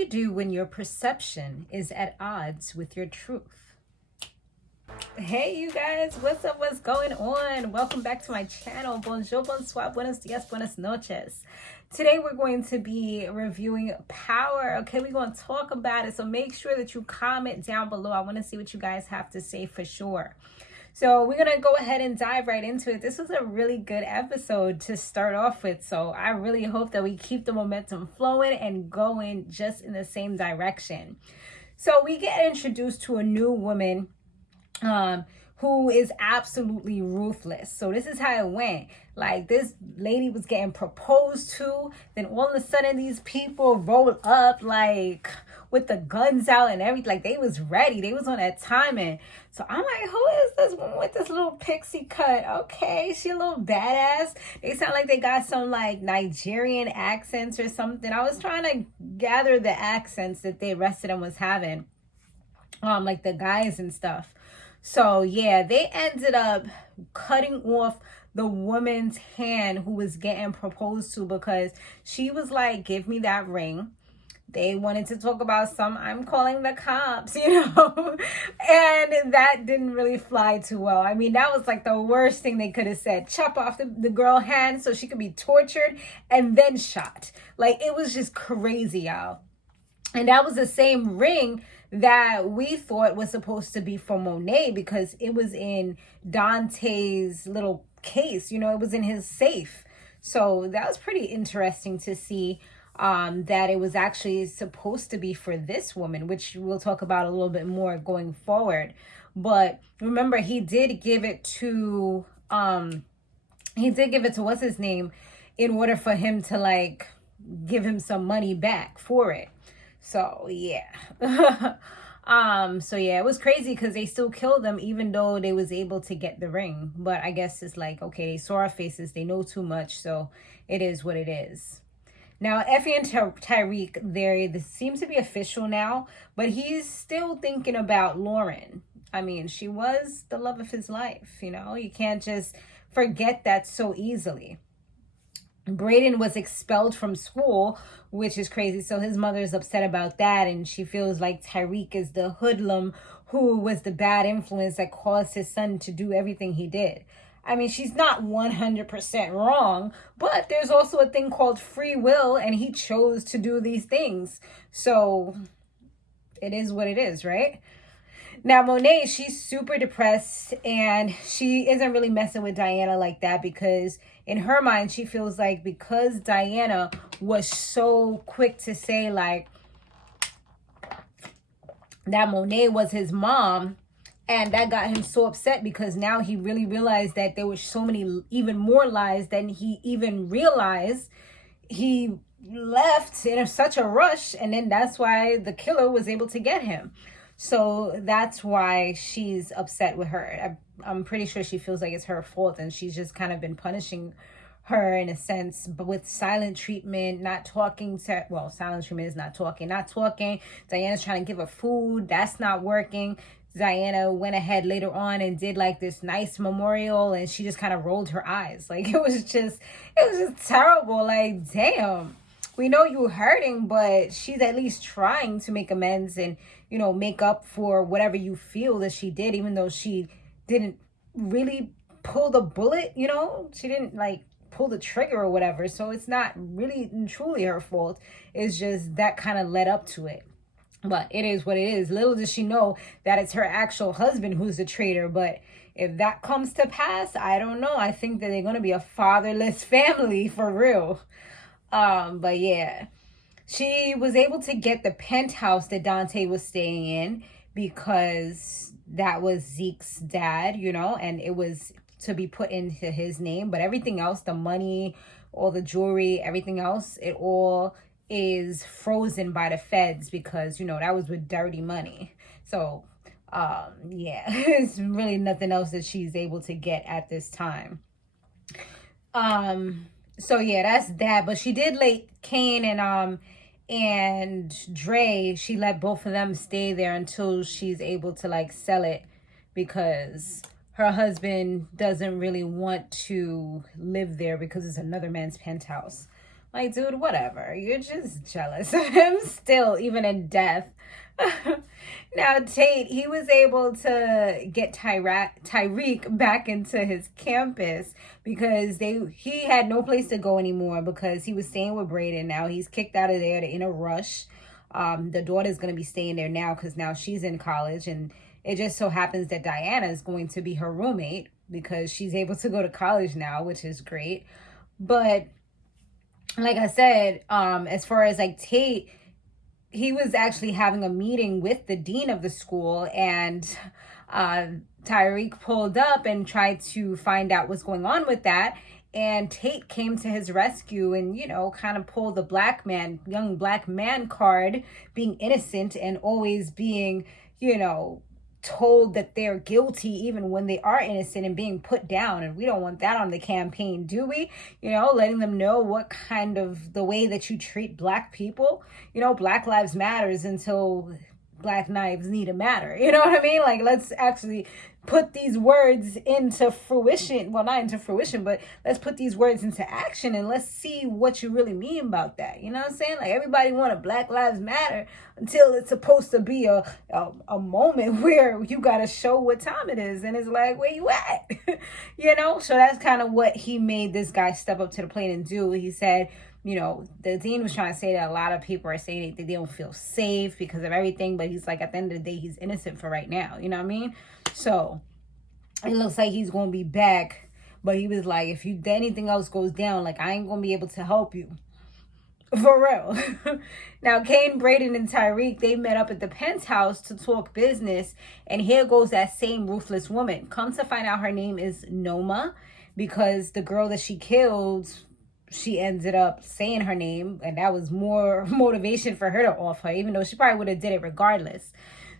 you do when your perception is at odds with your truth? Hey you guys, what's up, what's going on? Welcome back to my channel. Bonjour, bonsoir, buenos dias, buenas noches. Today we're going to be reviewing Power. Okay, we're going to talk about it, so make sure that you comment down below. I want to see what you guys have to say for sure. So we're going to go ahead and dive right into it. This was a really good episode to start off with. So I really hope that we keep the momentum flowing and going just in the same direction. So we get introduced to a new woman who is absolutely ruthless. So this is how it went. Like, this lady was getting proposed to, then all of a sudden these people rolled up like with the guns out and everything. Like, they was ready, they was on that timing. So I'm like, who is this woman with this little pixie cut? Okay, she a little badass. They sound like they got some like Nigerian accents or something. I was trying to gather the accents that the rest of them was having, like the guys and stuff. So yeah, they ended up cutting off the woman's hand who was getting proposed to, because she was like, give me that ring. They wanted to talk about I'm calling the cops, you know, and that didn't really fly too well. I mean, that was like the worst thing they could have said. Chop off the girl hand so she could be tortured and then shot. Like, it was just crazy, y'all. And that was the same ring that we thought was supposed to be for Monet, because it was in Dante's little case, you know, it was in his safe. So that was pretty interesting to see that it was actually supposed to be for this woman, which we'll talk about a little bit more going forward. But remember, he did give it to what's his name, in order for him to like give him some money back for it. So yeah. So yeah, it was crazy because they still killed them even though they was able to get the ring. But I guess it's like, okay, they saw our faces, they know too much, so it is what it is. Now, Effie and Tariq, this seems to be official now, but he's still thinking about Lauen. I mean, she was the love of his life, you know? You can't just forget that so easily. Brayden was expelled from school, which is crazy. So his mother is upset about that, and she feels like Tariq is the hoodlum who was the bad influence that caused his son to do everything he did. I mean, she's not 100% wrong, but there's also a thing called free will, and he chose to do these things. So it is what it is, right? Now, Monet, she's super depressed, and she isn't really messing with Diana like that, because in her mind, she feels like because Diana was so quick to say like that Monet was his mom, and that got him so upset, because now he really realized that there were so many, even more lies than he even realized. He left in such a rush, and then that's why the killer was able to get him. So that's why she's upset with her. I'm pretty sure she feels like it's her fault, and she's just kind of been punishing her in a sense, but with silent treatment, not talking to, well, silent treatment is not talking. Diana's trying to give her food. That's not working. Diana went ahead later on and did like this nice memorial, and she just kind of rolled her eyes. Like, it was just terrible. Like, damn, we know you're hurting, but she's at least trying to make amends and, you know, make up for whatever you feel that she did, even though she didn't really pull the bullet, you know, she didn't like pull the trigger or whatever. So it's not really and truly her fault. It's just that kind of led up to it. But it is what it is. Little does she know that it's her actual husband who's the traitor. But if that comes to pass, I don't know. I think that they're going to be a fatherless family for real. But yeah, she was able to get the penthouse that Dante was staying in, because that was Zeke's dad, you know, and it was to be put into his name. But everything else, the money, all the jewelry, everything else, it all is frozen by the feds, because, you know, that was with dirty money. So yeah, it's really nothing else that she's able to get at this time. So yeah, that's that. But she did let Kane and Dre, she let both of them stay there until she's able to like sell it, because her husband doesn't really want to live there because it's another man's penthouse. Like, dude, whatever. You're just jealous of him still, even in death. Now, Tate, he was able to get Tariq back into his campus because he had no place to go anymore because he was staying with Braden. Now he's kicked out of there. They're in a rush. The daughter's going to be staying there now because now she's in college. And it just so happens that Diana is going to be her roommate because she's able to go to college now, which is great. But like I said, as far as like Tate, he was actually having a meeting with the dean of the school, and Tariq pulled up and tried to find out what's going on with that. And Tate came to his rescue and, you know, kind of pulled the young black man card, being innocent and always being, you know, told that they're guilty even when they are innocent and being put down. And we don't want that on the campaign, do we? You know, letting them know what kind of the way that you treat black people. You know, Black Lives Matters until Black Lives Need to Matter. You know what I mean? Like, let's actually put these words into fruition. Well, not into fruition, but let's put these words into action and let's see what you really mean about that. You know what I'm saying? Like, everybody wanted Black Lives Matter until it's supposed to be a moment where you got to show what time it is. And it's like, where you at? You know? So that's kind of what he made this guy step up to the plate and do. He said, you know, the dean was trying to say that a lot of people are saying that they don't feel safe because of everything. But he's like, at the end of the day, he's innocent for right now. You know what I mean? So it looks like he's going to be back. But he was like, if anything else goes down, like, I ain't going to be able to help you. For real. Now, Kane, Braden, and Tariq, they met up at the penthouse to talk business. And here goes that same ruthless woman. Come to find out her name is Noma, because the girl that she killed, she ended up saying her name. And that was more motivation for her to off her, even though she probably would have did it regardless.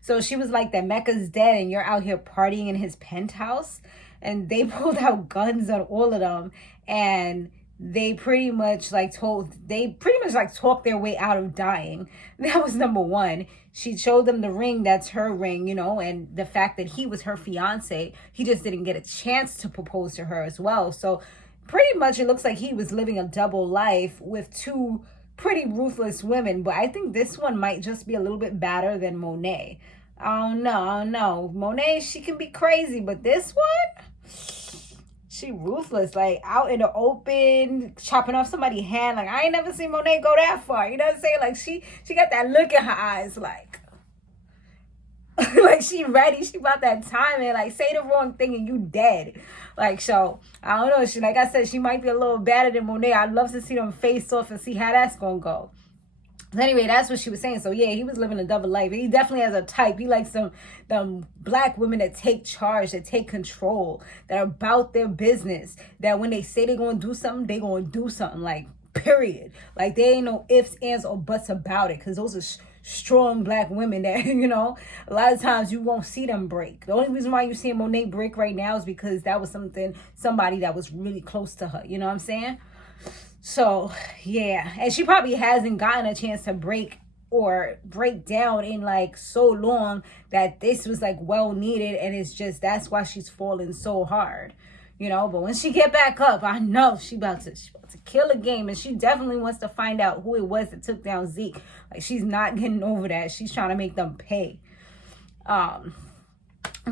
So she was like, that Mecca's dead and you're out here partying in his penthouse. And they pulled out guns on all of them. And they pretty much talked their way out of dying. That was number one. She showed them the ring, that's her ring, you know, and the fact that he was her fiance, he just didn't get a chance to propose to her as well. So pretty much it looks like he was living a double life with two pretty ruthless women. But I think this one might just be a little bit better than Monet. I don't know. Monet, she can be crazy, but this one, she ruthless, like out in the open, chopping off somebody's hand. Like, I ain't never seen Monet go that far. You know what I'm saying? Like, she got that look in her eyes, like like she ready. She about that time and like say the wrong thing and you dead. Like, so I don't know. She, like I said, she might be a little better than Monet. I'd love to see them face off and see how that's gonna go. But anyway, that's what she was saying. So yeah, he was living a double life. He definitely has a type. He likes them black women that take charge, that take control, that are about their business. That when they say they're gonna do something, they gonna do something. Like, period. Like, there ain't no ifs, ands, or buts about it. Because those are strong black women that, you know, a lot of times you won't see them break. The only reason why you're seeing Monet break right now is because that was somebody that was really close to her. You know what I'm saying? So, yeah. And she probably hasn't gotten a chance to break down in like so long that this was like well needed. And it's just, that's why she's falling so hard, you know. But when she get back up, I know she about to kill a game. And she definitely wants to find out who it was that took down Zeke. Like, she's not getting over that. She's trying to make them pay.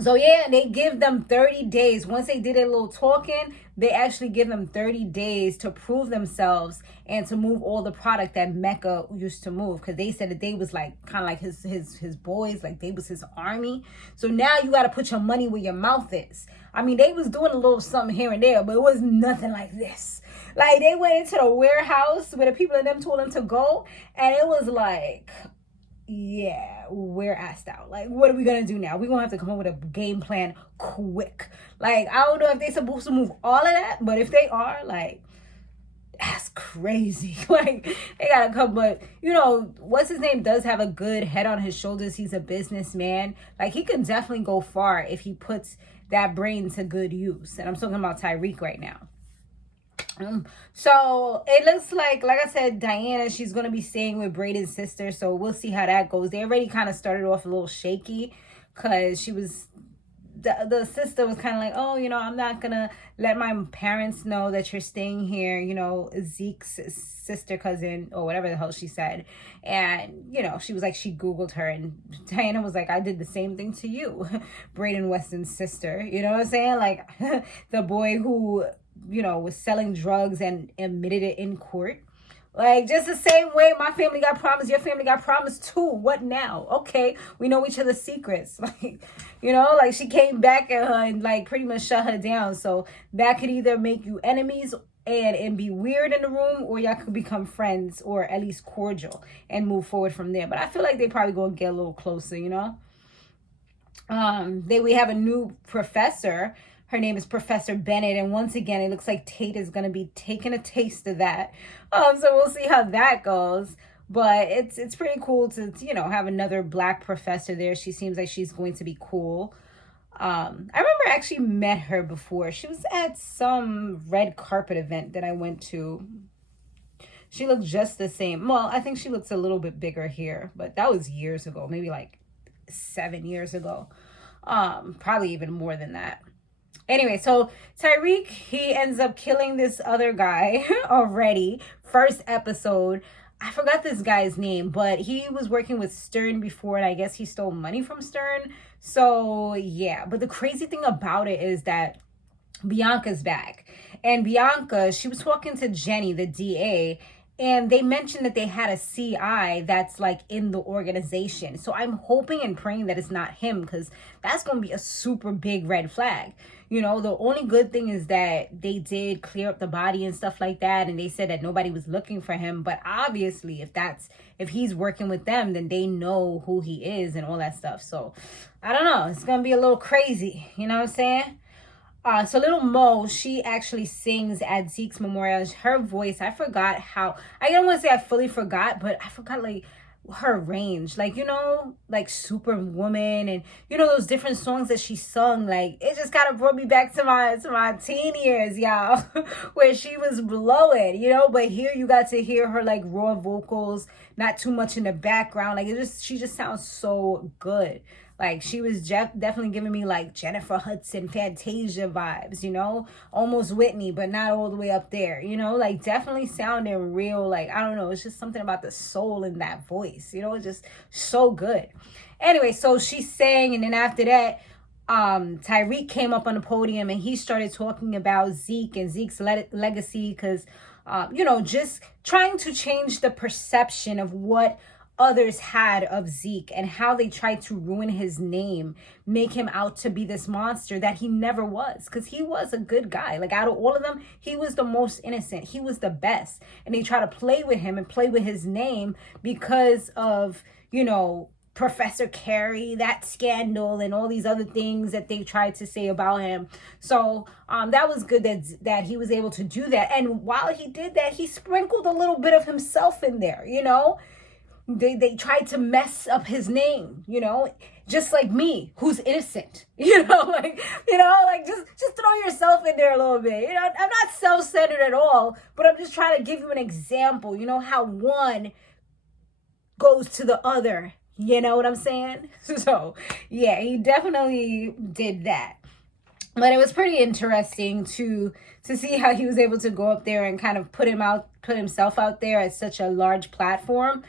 So yeah, they give them 30 days. Once they did a little talking, they actually give them 30 days to prove themselves and to move all the product that Mecca used to move. Because they said that they was like kind of like his boys, like they was his army. So now you got to put your money where your mouth is. I mean, they was doing a little something here and there, but it was nothing like this. Like, they went into the warehouse where the people in them told them to go, and it was like, yeah, we're asked out. Like, what are we gonna do now? We're gonna have to come up with a game plan quick. Like, I don't know if they're supposed to move all of that, but if they are, like, that's crazy. Like, they gotta come. But, you know, what's his name does have a good head on his shoulders. He's a businessman. Like, he can definitely go far if he puts that brain to good use. And I'm talking about Tariq right now. So it looks like I said, Diana, she's going to be staying with Braden's sister. So we'll see how that goes. They already kind of started off a little shaky because the sister was kind of like, oh, I'm not gonna let my parents know that you're staying here, Zeke's sister, cousin, or whatever the hell she said. And she was like, she Googled her, and Diana was like, I did the same thing to you. Braden Weston's sister, you know what I'm saying? Like, the boy who was selling drugs and admitted it in court. Like, just the same way my family got promised, your family got promised too. What now? Okay, we know each other's secrets. Like, like she came back at her and like pretty much shut her down. So that could either make you enemies and be weird in the room, or y'all could become friends, or at least cordial, and move forward from there. But I feel like they probably gonna get a little closer, we have a new professor. Her name is Professor Bennett, and once again, it looks like Tate is going to be taking a taste of that. So we'll see how that goes. But it's pretty cool to, have another black professor there. She seems like she's going to be cool. I remember I actually met her before. She was at some red carpet event that I went to. She looked just the same. Well, I think she looks a little bit bigger here, but that was years ago, maybe like 7 years ago. Probably even more than that. Anyway, so Tariq, he ends up killing this other guy already. First episode. I forgot this guy's name, but he was working with Stern before, and I guess he stole money from Stern. So, yeah. But the crazy thing about it is that Bianca's back. And Bianca, she was talking to Jenny, the DA, and they mentioned that they had a CI that's like in the organization. So I'm hoping and praying that it's not him, because that's going to be a super big red flag. The only good thing is that they did clear up the body and stuff like that. And they said that nobody was looking for him. But obviously, if he's working with them, then they know who he is and all that stuff. So I don't know. It's going to be a little crazy. You know what I'm saying? So little Mo, she actually sings at Zeke's memorial. Her voice, I forgot how, I don't want to say I fully forgot, but I forgot like her range, like, like Superwoman, and those different songs that she sung. Like, it just kind of brought me back to my teen years, y'all, where she was blowing, but here you got to hear her like raw vocals, not too much in the background. Like, she just sounds so good. Like, she was definitely giving me like Jennifer Hudson, Fantasia vibes, almost Whitney, but not all the way up there, like definitely sounding real. Like, I don't know, it's just something about the soul in that voice, it's just so good. Anyway, so she sang, and then after that, Tariq came up on the podium and he started talking about Zeke and Zeke's legacy, because, just trying to change the perception of what others had of Zeke and how they tried to ruin his name, make him out to be this monster that he never was, because he was a good guy. Like, out of all of them, he was the most innocent. He was the best. And they try to play with him and play with his name because of, Professor Carey, that scandal, and all these other things that they tried to say about him. So that was good that he was able to do that. And while he did that, he sprinkled a little bit of himself in there, They tried to mess up his name, just like me, who's innocent, just throw yourself in there a little bit. I'm not self-centered at all, but I'm just trying to give you an example, how one goes to the other, you know what I'm saying? So, yeah, he definitely did that. But it was pretty interesting to see how he was able to go up there and kind of put himself out there at such a large platform.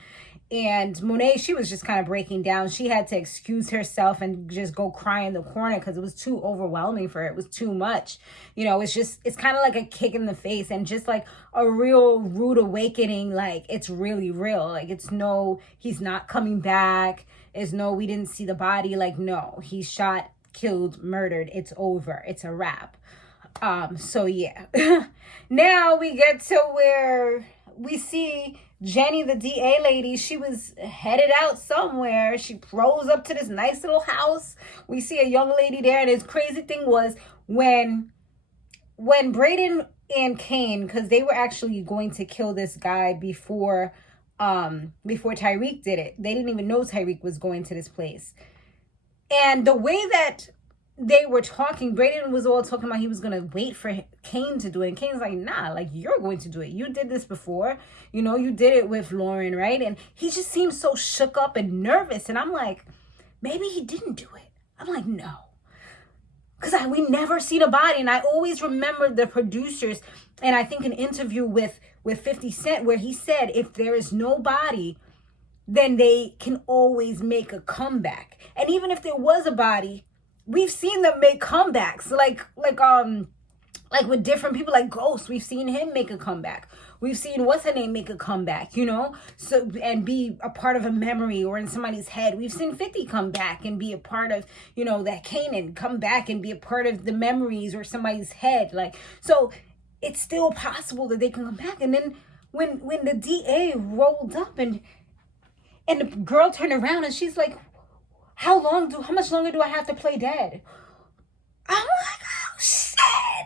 And Monet, she was just kind of breaking down. She had to excuse herself and just go cry in the corner because it was too overwhelming for her. It was too much. It's kind of like a kick in the face and just like a real rude awakening. Like, it's really real. Like, it's no, he's not coming back. It's no, we didn't see the body. Like, no, he's shot, killed, murdered. It's over. It's a wrap. So yeah. Now we get to where we see Jenny, the DA lady. She was headed out somewhere. She rolls up to this nice little house. We see a young lady there. And his crazy thing was when Braden and Kane, because they were actually going to kill this guy before Tariq did it. They didn't even know Tariq was going to this place. And the way that they were talking, Braden was all talking about he was going to wait for Kane to do it. And Kane's like, nah, like, you're going to do it. You did this before. You did it with Lauen, right? And he just seemed so shook up and nervous. And I'm like, maybe he didn't do it. I'm like, no. because we never seen a body. And I always remember the producers, and I think an interview with 50 Cent where he said if there is no body, then they can always make a comeback. And even if there was a body, we've seen them make comebacks. Like with different people, like Ghost, we've seen him make a comeback. We've seen what's her name make a comeback, you know, so and be a part of a memory or in somebody's head. We've seen 50 come back and be a part of, you know, that Kanan come back and be a part of the memories or somebody's head. Like, so it's still possible that they can come back. And then when the DA rolled up and the girl turned around and she's like, how much longer do I have to play dead? I'm like, oh shit,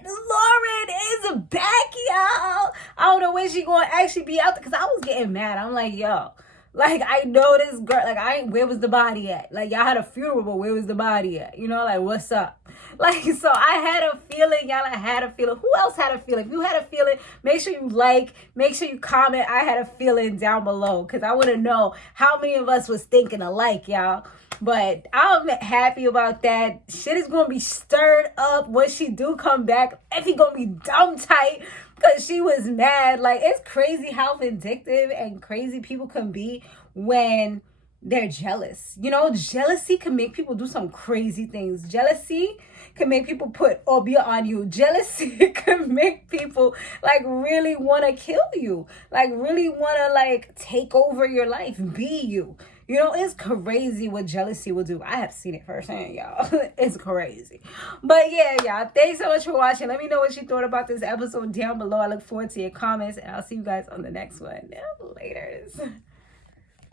Lauren is back, y'all. I don't know when she gonna actually be out there, because I was getting mad. I'm like, yo, like, I know this girl, like, where was the body at? Like, y'all had a funeral, but where was the body at? You know, like, what's up? Like, so I had a feeling, y'all, I had a feeling. Who else had a feeling? If you had a feeling, make sure you like, make sure you comment, I had a feeling down below, because I want to know how many of us was thinking alike, y'all. But I'm happy about that. Shit is going to be stirred up when she do come back. Effie going to be dumb tight because she was mad. Like, it's crazy how vindictive and crazy people can be when they're jealous. You know, jealousy can make people do some crazy things. Jealousy can make people put obia on you. Jealousy can make people, like, really want to kill you. Like, really want to, like, take over your life, be you. You know, it's crazy what jealousy will do. I have seen it firsthand, y'all. It's crazy. But yeah, y'all, thanks so much for watching. Let me know what you thought about this episode down below. I look forward to your comments, and I'll see you guys on the next one. Later.